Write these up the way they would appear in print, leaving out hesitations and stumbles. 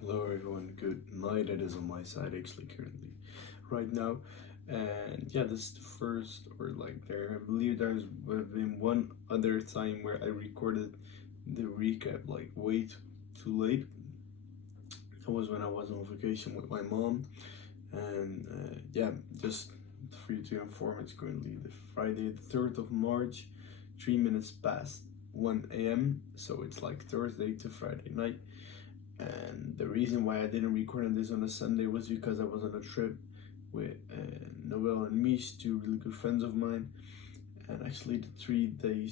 Hello everyone, good night. It is on my side actually currently right now. And yeah, this is the first I believe there's been one other time where I recorded the recap like too late. That was when I was on vacation with my mom. And yeah, just for you to inform, it's currently the Friday the 3rd of March, 3 minutes past 1 a.m. So it's like Thursday to Friday night. And the reason why I didn't record this on a Sunday was because I was on a trip with Noel and Michel, two really good friends of mine. And actually, the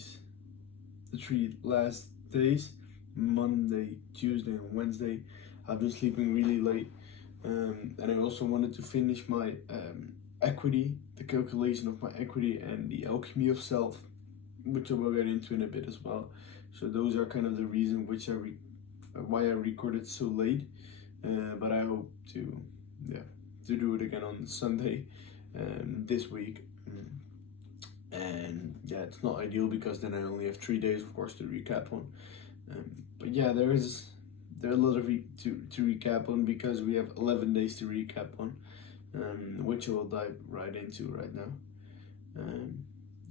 3 last days, Monday, Tuesday, and Wednesday, I've been sleeping really late. And I also wanted to finish my equity, the calculation of my equity, and the alchemy of self, which I will get into in a bit as well. So those are kind of the reason why I recorded so late, but I hope to do it again on Sunday this week. And yeah, it's not ideal because then I only have 3 days, of course, to recap on. But yeah, there are a lot to recap on because we have 11 days to recap on, which I will dive right into right now.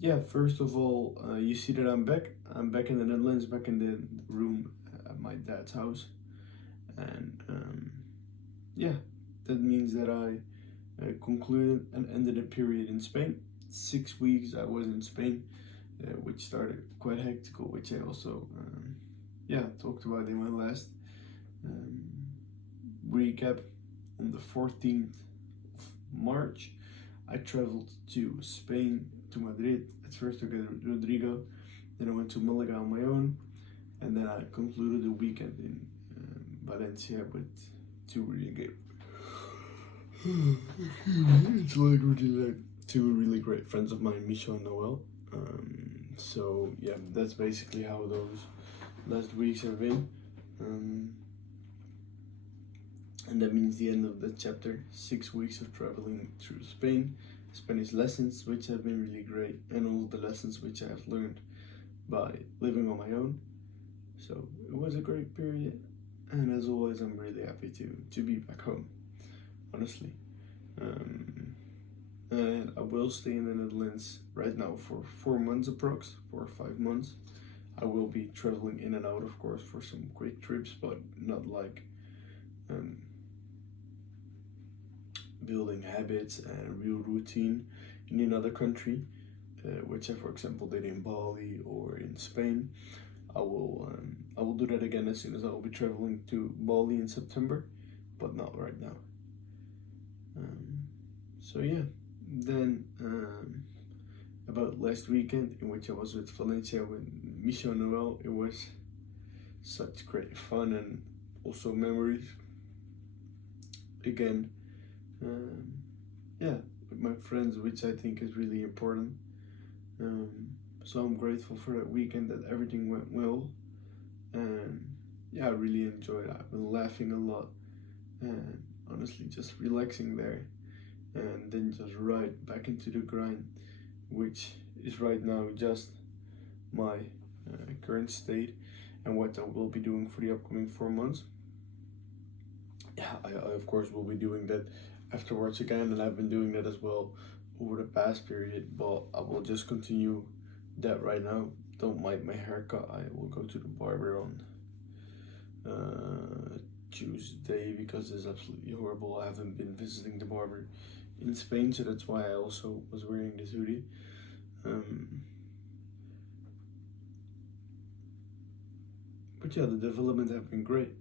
Yeah, first of all, you see that I'm back. I'm back in the Netherlands, back in the room at my dad's house, and yeah, that means that I concluded and ended a period in Spain. 6 weeks I was in Spain, which started quite hectic, which I also talked about in my last um, recap. On the 14th of March, I traveled to Spain, to Madrid. At first together with Rodrigo, then I went to Malaga on my own, and then I concluded the weekend in Valencia with two really great two really great friends of mine, Michel and Noel. So yeah, that's basically how those last weeks have been. And that means the end of the chapter. 6 weeks of traveling through Spain, Spanish lessons, which have been really great, and all the lessons which I have learned by living on my own. So it was a great period, and as always, I'm really happy to be back home, honestly. And I will stay in the Netherlands right now for 4 months approx, 4 or 5 months. I will be traveling in and out, of course, for some quick trips, but not like building habits and real routine in another country, which I, for example, did in Bali or in Spain. I will do that again as soon as I will be traveling to Bali in September, but not right now. So yeah, then about last weekend, in which I was with Valencia with Michel and Noel, it was such great fun and also memories. Again, with my friends, which I think is really important. So I'm grateful for that weekend, that everything went well, and yeah, I really enjoyed it. I've been laughing a lot, and honestly just relaxing there, and then just right back into the grind, which is right now just my current state and what I will be doing for the upcoming 4 months. Yeah, I of course will be doing that afterwards again, and I've been doing that as well over the past period, but I will just continue that right now. Don't mind my haircut. I will go to the barber on Tuesday because it's absolutely horrible. I haven't been visiting the barber in Spain, so that's why I also was wearing this hoodie. But yeah, the development have been great,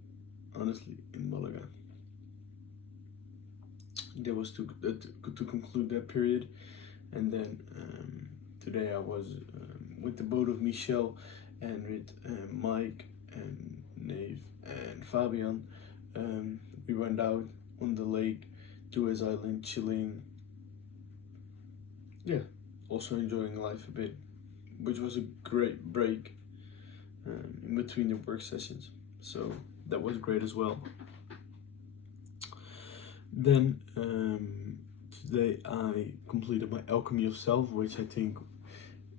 honestly, in Malaga. That was to conclude that period, and then today I was with the boat of Michel and with Mike and Nave and Fabian. We went out on the lake to his island, chilling. Yeah, also enjoying life a bit, which was a great break in between the work sessions. So that was great as well. Then today I completed my alchemy of self, which I think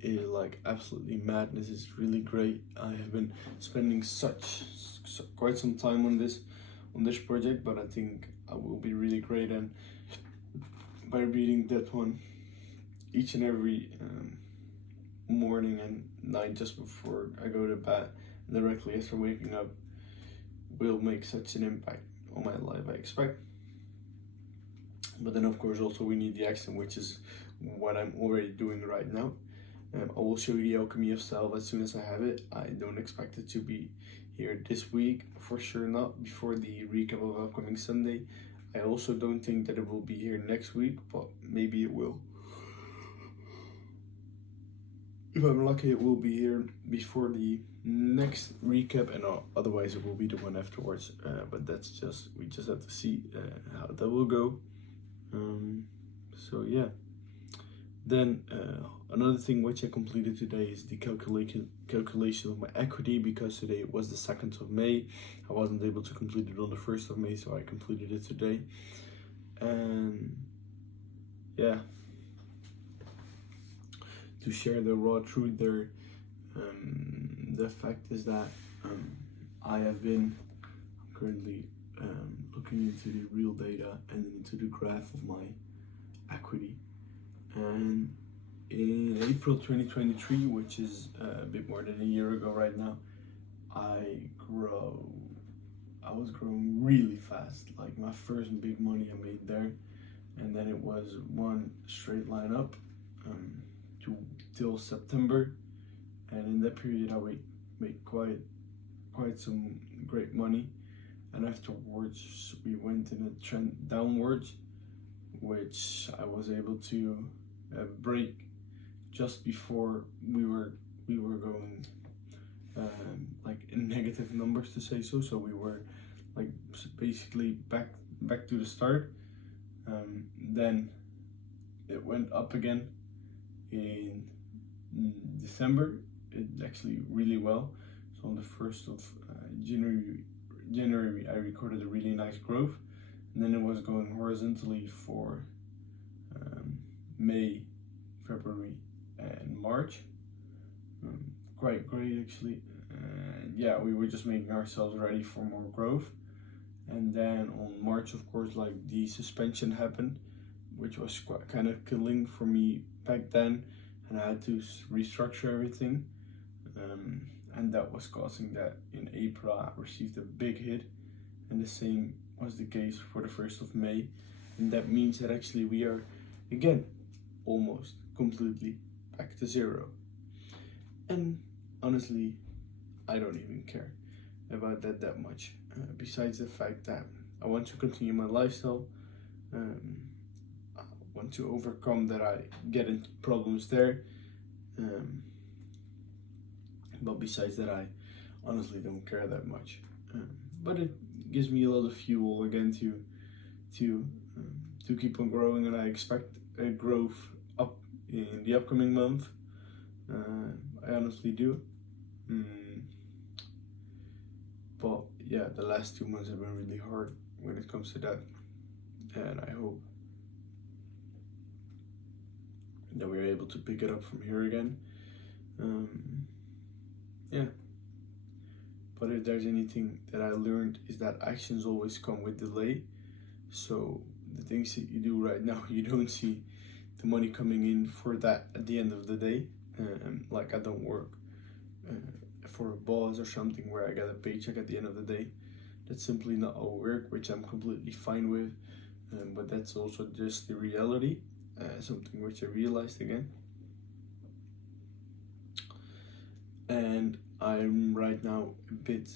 is like absolutely madness. It's really great. I have been spending quite some time on on this project, but I think I will be really great and by reading that one each and every morning and night just before I go to bed and directly after waking up will make such an impact on my life, I expect. But then of course also we need the action, which is what I'm already doing right now. I will show you the alchemy of self as soon as I have it. I don't expect it to be here this week, for sure not before the recap of upcoming Sunday. I also don't think that it will be here next week, but maybe it will. If I'm lucky, it will be here before the next recap, and otherwise it will be the one afterwards. But that's just, we just have to see how that will go. So yeah. Then another thing which I completed today is the calculation of my equity, because today was the 2nd of May. I wasn't able to complete it on the 1st of May, so I completed it today. And yeah, to share the raw truth there, the fact is that I have been currently looking into the real data and into the graph of my equity. And in April 2023, which is a bit more than a year ago right now, I was growing really fast. Like my first big money I made there, and then it was one straight line up till September, and in that period I made quite some great money, and afterwards we went in a trend downwards, which I was able to break just before we were going like in negative numbers, to say so. So we were like basically back to the start. Then it went up again in December. It actually really well. So on the 1st of January I recorded a really nice growth, and then it was going horizontally for May, February and March. Quite great actually. Yeah, we were just making ourselves ready for more growth. And then on March, of course, like the suspension happened, which was quite kind of killing for me back then, and I had to restructure everything. And that was causing that in April I received a big hit, and the same was the case for the 1st of May. And that means that actually we are again almost completely back to zero. And honestly, I don't even care about that much, besides the fact that I want to continue my lifestyle. I want to overcome that I get into problems there, but besides that I honestly don't care that much. But it gives me a lot of fuel again to keep on growing, and I expect a growth up in the upcoming month. I honestly do. But yeah, the last 2 months have been really hard when it comes to that, and I hope that we're able to pick it up from here again. Yeah. But if there's anything that I learned, is that actions always come with delay. So the things that you do right now, you don't see the money coming in for that at the end of the day. Like I don't work for a boss or something where I get a paycheck at the end of the day. That's simply not how I work, which I'm completely fine with. But that's also just the reality, something which I realized again. And I'm right now a bit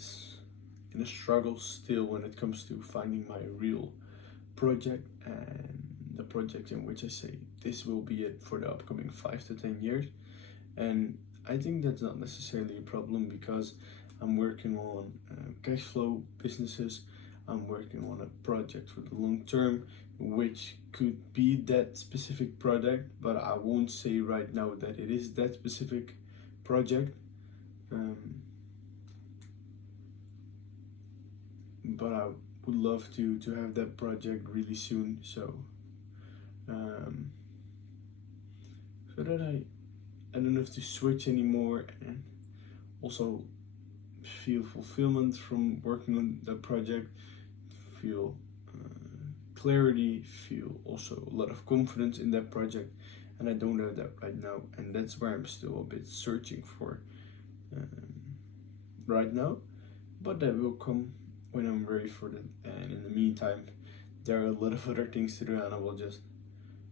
in a struggle still when it comes to finding my real project, and the project in which I say this will be it for the upcoming 5 to 10 years. And I think that's not necessarily a problem, because I'm working on cash flow businesses. I'm working on a project for the long term, which could be that specific product, but I won't say right now that it is that specific project. But I would love to have that project really soon, so that I don't have to switch anymore, and also feel fulfillment from working on the project, feel clarity, feel also a lot of confidence in that project, and I don't have that right now, and that's where I'm still a bit searching for right now, but that will come when I'm ready for it. And in the meantime, there are a lot of other things to do, and I will just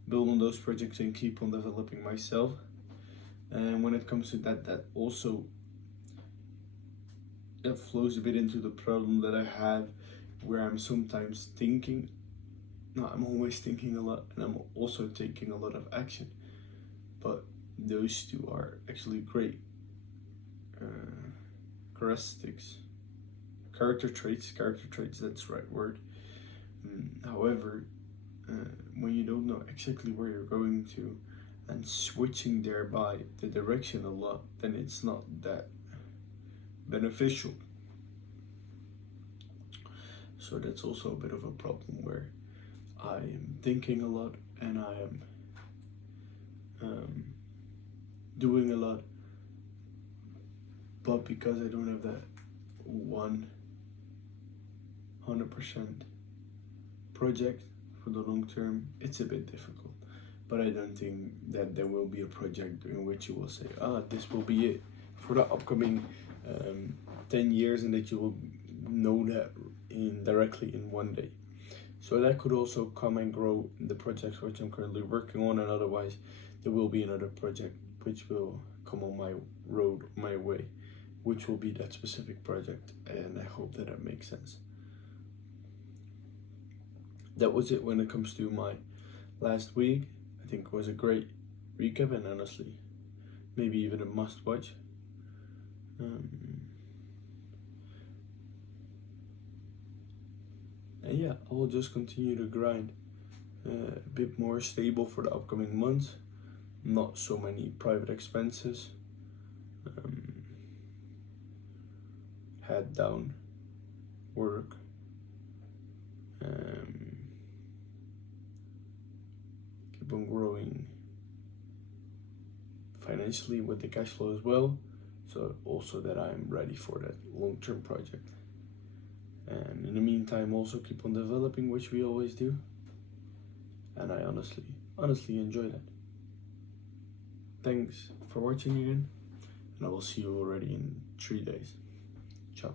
build on those projects and keep on developing myself. And when it comes to that, that also it flows a bit into the problem that I have, where I'm sometimes thinking, no, I'm always thinking a lot, and I'm also taking a lot of action. But those two are actually great character traits, that's the right word. However, when you don't know exactly where you're going to, and switching thereby the direction a lot, then it's not that beneficial. So that's also a bit of a problem, where I am thinking a lot and I am doing a lot, but because I don't have that 100% project for the long term, it's a bit difficult. But I don't think that there will be a project in which you will say, this will be it for the upcoming 10 years, and that you will know that directly in one day. So that could also come and grow in the projects which I'm currently working on, and otherwise there will be another project which will come on my road, my way, which will be that specific project, and I hope that that makes sense. That was it when it comes to my last week. I think it was a great recap, and honestly, maybe even a must watch. And yeah, I will just continue to grind, a bit more stable for the upcoming months, not so many private expenses, head down, work, keep on growing financially with the cash flow as well, so also that I'm ready for that long-term project. And in the meantime, also keep on developing, which we always do, and I honestly enjoy that. Thanks for watching again, and I will see you already in 3 days. Ciao.